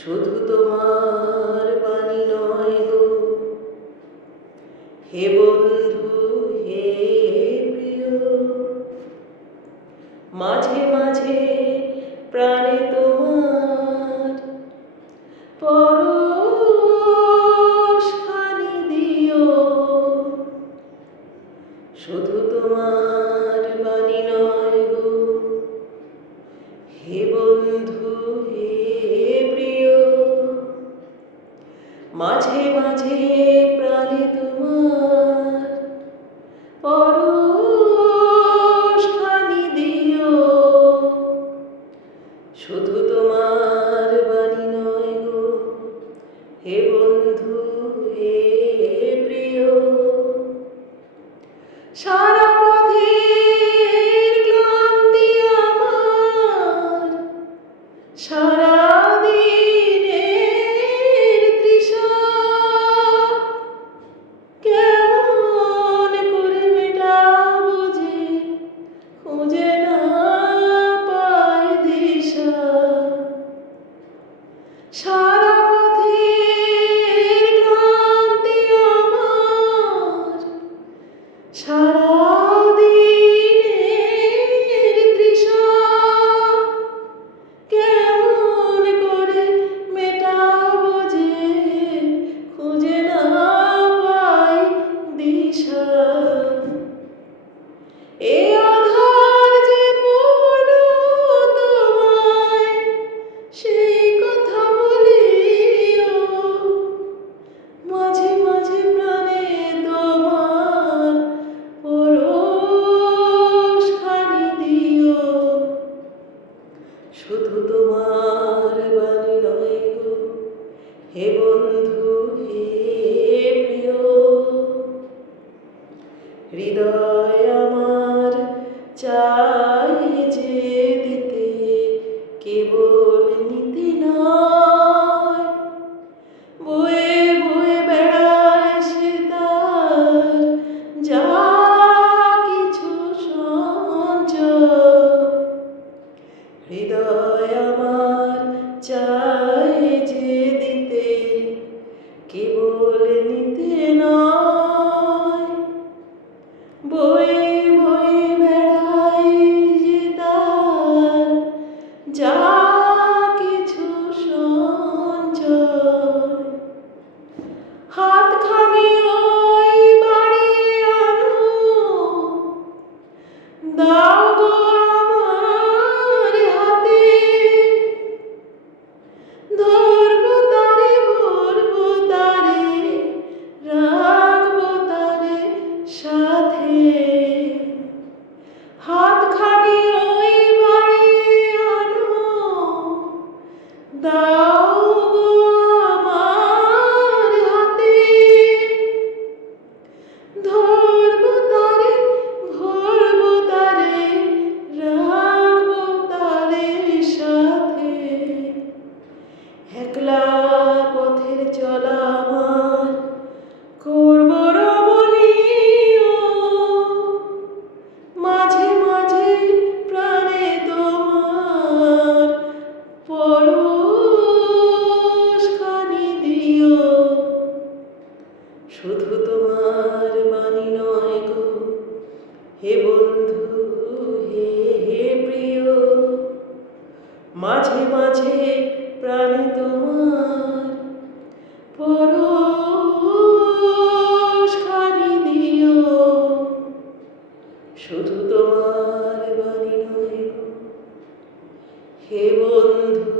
শুধু তোমার বাণী নয় গো হে বন্ধু হে প্রিয়, মাঝে মাঝে প্রাণে তোমার পরশখানি দিও। শুধু তোমার বাণী নয় গো হে বন্ধু হে প্রিয়, মাঝে মাঝে প্রাণে তোমার পরশখানি দিও। শুধু তোমার বাণী নয় গো হে বন্ধু হে প্রিয়, সারা পথের ক্লান্তি আমার, সারা দিনের তৃষা কেমন করে মেটাবো যে খুঁজে না পাই দিশা। সারা পথের ক্লান্তি আমার, সারা দিনের তৃষা কেমন করে মেটাবো যে খুঁজে না পাই দিশা। এ আধার যে পূর্ণ তোমায় সেই কথা বলিও, মাঝে মাঝে প্রাণে তোমার পরশখানি দিও। শুধু তোমার বাণী নয় গো হে বন্ধু হে প্রিয়, হৃদয় আমার চাই যে দিতে কেবল নিতে নয়। বয়ে বয়ে বেড়ায় সে তার যা কিছু সঞ্চয়। হৃদয় আমার চাই যে দিতে কেবল নিতে নয়। বয়ে বয়ে বেড়ায় যে তার যা কিছু সঞ্চয়। হাতখানি ওই বাড়িয়ে আনো, দাও গো আমার হাতে, ধরবো তারে ভরবো তারে রাখবো তারে সাথে। হাতখানি ওই বাড়িয়ে আনো, দাও গো আমার হাতে, ধরবো তারে ভরবো তারে রাখবো তারে সাথে। একলা পথের চলা আমার করবো রমণীয়, মাঝে মাঝে প্রাণে তোমার পরশখানি দিও। শুধু তোমার বাণী নয় গো হে বন্ধু হে প্রিয়, মাঝে মাঝে প্রাণে তোমার পরশখানি দিও। শুধু তোমার বাণী নয় গো হে বন্ধু